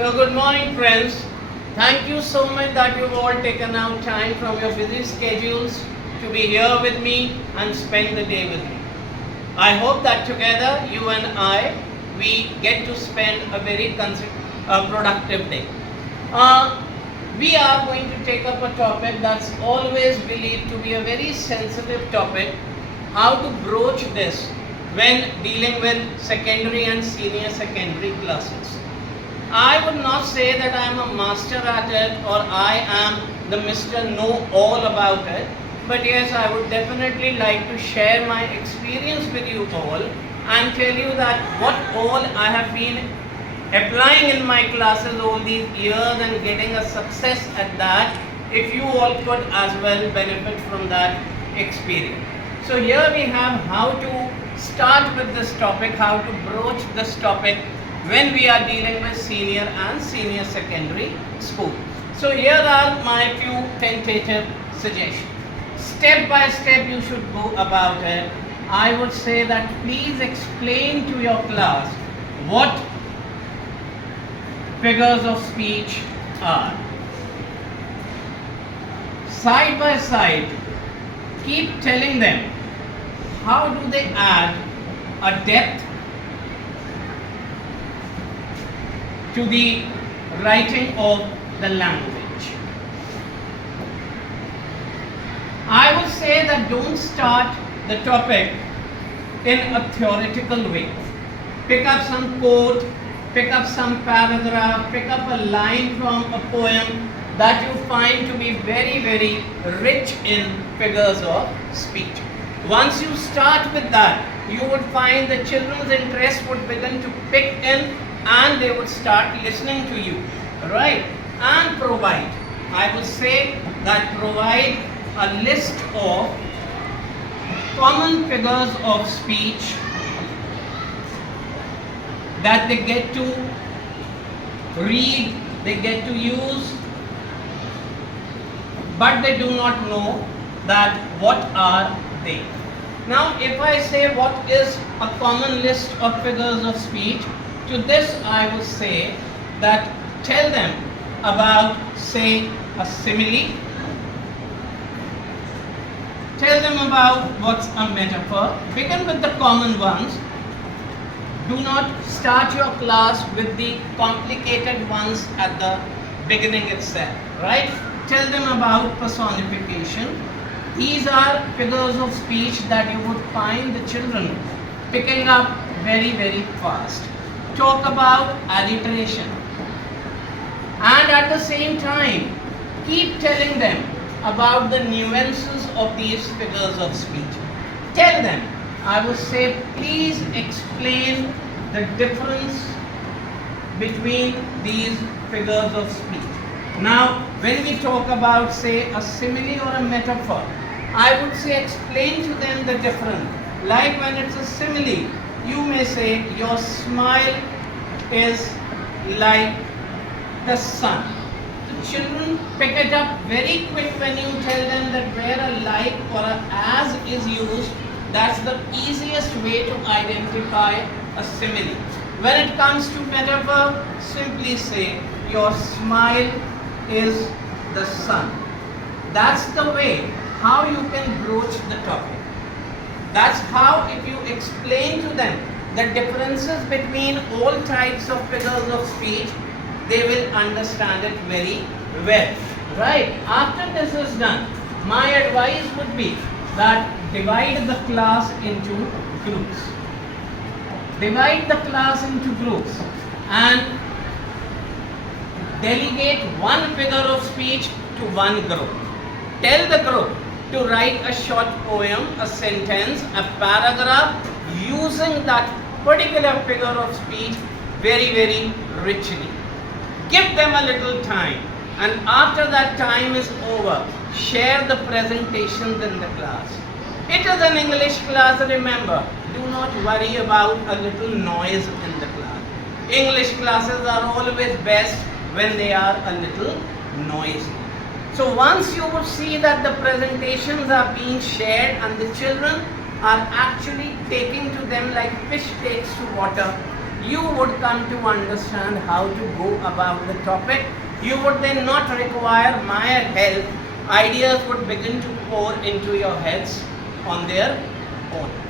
So good morning friends. Thank you so much that you've all taken out time from your busy schedules to be here with me and spend the day with me. I hope that together you and I, we get to spend a very productive day. We are going to take up a topic that's always believed to be a very sensitive topic, how to broach this when dealing with secondary and senior secondary classes. I would not say that I am a master at it or I am the Mr. Know All about it, but yes, I would definitely like to share my experience with you all and tell you that what all I have been applying in my classes all these years and getting a success at that, if you all could as well benefit from that experience. So here we have how to start with this topic, how to broach this topic when we are dealing with senior and senior secondary school. So here are my few tentative suggestions. Step by step you should go about it. I would say that please explain to your class what figures of speech are. Side by side, keep telling them how do they add a depth to the writing of the language. I would say that don't start the topic in a theoretical way. Pick up some quote, pick up some paragraph, pick up a line from a poem that you find to be very, very rich in figures of speech. Once you start with that, you would find the children's interest would begin to pick in and they would start listening to you, right? And provide, I would say that provide a list of common figures of speech that they get to read, they get to use, but they do not know that what are they. Now if I say what is a common list of figures of speech, to this I would say that tell them about, say, a simile. Tell them about what's a metaphor. Begin with the common ones. Do not start your class with the complicated ones at the beginning itself, right? Tell them about personification. These are figures of speech that you would find the children picking up very, very fast. Talk about alliteration. And at the same time, keep telling them about the nuances of these figures of speech. Tell them, I would say, please explain the difference between these figures of speech. Now, when we talk about, say, a simile or a metaphor, I would say explain to them the difference. Like when it's a simile, you may say your smile is like the sun. The children pick it up very quick when you tell them that where a like or a as is used, that's the easiest way to identify a simile. When it comes to metaphor, simply say your smile is the sun. That's the way how you can broach the topic. That's how, if you explain to them the differences between all types of figures of speech, they will understand it very well, right? After this is done, my advice would be that divide the class into groups. Divide the class into groups and delegate one figure of speech to one group. Tell the group to write a short poem, a sentence, a paragraph using that particular figure of speech very, very richly. Give them a little time, and after that time is over, share the presentations in the class. It is an English class, remember. Do not worry about a little noise in the class. English classes are always best when they are a little noisy. So once you would see that the presentations are being shared and the children are actually taking to them like fish takes to water, you would come to understand how to go about the topic. You would then not require my help. Ideas would begin to pour into your heads on their own.